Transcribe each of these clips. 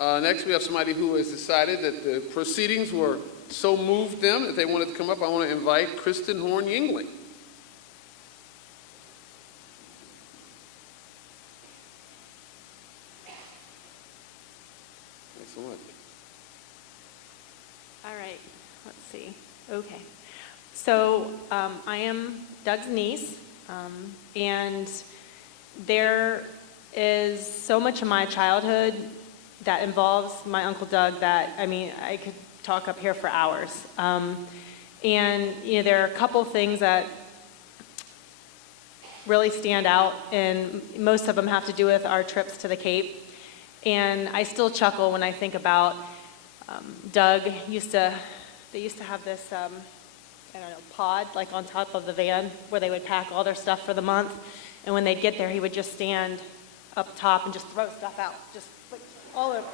Next, we have somebody who has decided that the proceedings were so moved them that they wanted to come up. I want to invite KristinHornYingling. Excellent. All right, let's see. Okay. So I am Doug's niece, and there is so much of my childhood that involves my Uncle Doug that, I mean, I could talk up here for hours. And, you know, there are a couple things that really stand out, and most of them have to do with our trips to the Cape. And I still chuckle when I think about Doug they used to have this, I don't know, pod, like on top of the van where they would pack all their stuff for the month. And when they'd get there, he would just stand up top and just throw stuff out, just like all over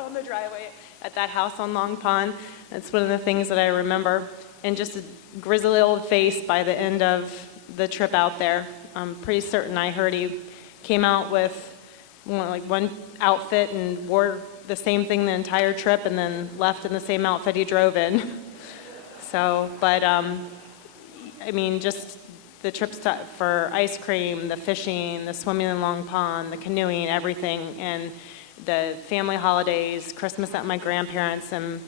on the driveway at that house on Long Pond. That's one of the things that I remember. And just a grizzly old face by the end of the trip out there. I'm pretty certain I heard he came out with one outfit and wore the same thing the entire trip and then left in the same outfit he drove in. So, but I mean, just the trips for ice cream, the fishing, the swimming in Long Pond, the canoeing, everything, and the family holidays, Christmas at my grandparents', and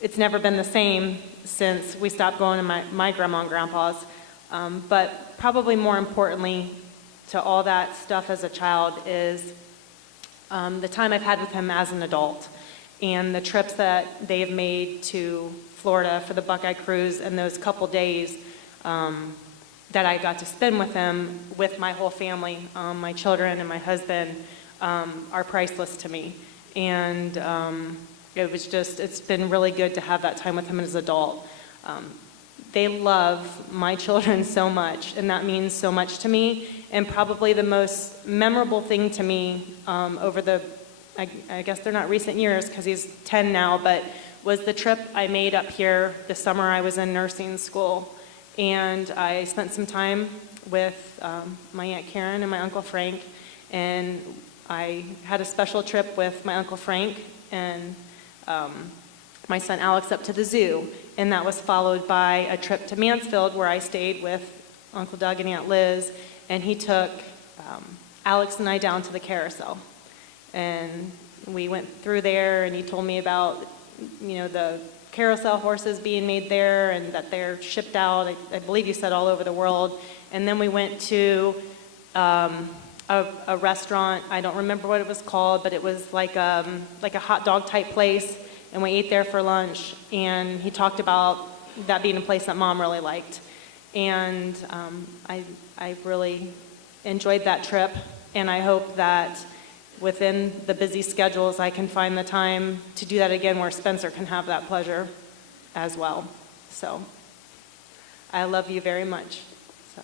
it's never been the same since we stopped going to my grandma and grandpa's. But probably more importantly to all that stuff as a child is the time I've had with him as an adult, and the trips that they've made to Florida for the Buckeye Cruise, and those couple days that I got to spend with him, with my whole family, my children and my husband, are priceless to me. And it's been really good to have that time with him as an adult. They love my children so much, and that means so much to me. And probably the most memorable thing to me over the, I guess they're not recent years because he's 10 now, but was the trip I made up here the summer I was in nursing school. And I spent some time with my Aunt Karen and my Uncle Frank, and I had a special trip with my Uncle Frank and my son Alex up to the zoo, and that was followed by a trip to Mansfield where I stayed with Uncle Doug and Aunt Liz, and he took Alex and I down to the carousel. And we went through there, and he told me about, you know, the carousel horses being made there and that they're shipped out, I believe you said all over the world. And then we went to a restaurant, I don't remember what it was called, but it was like a hot dog type place, and we ate there for lunch, and he talked about that being a place that Mom really liked. And I really enjoyed that trip, and I hope that within the busy schedules I can find the time to do that again where Spencer can have that pleasure as well. So I love you very much. So.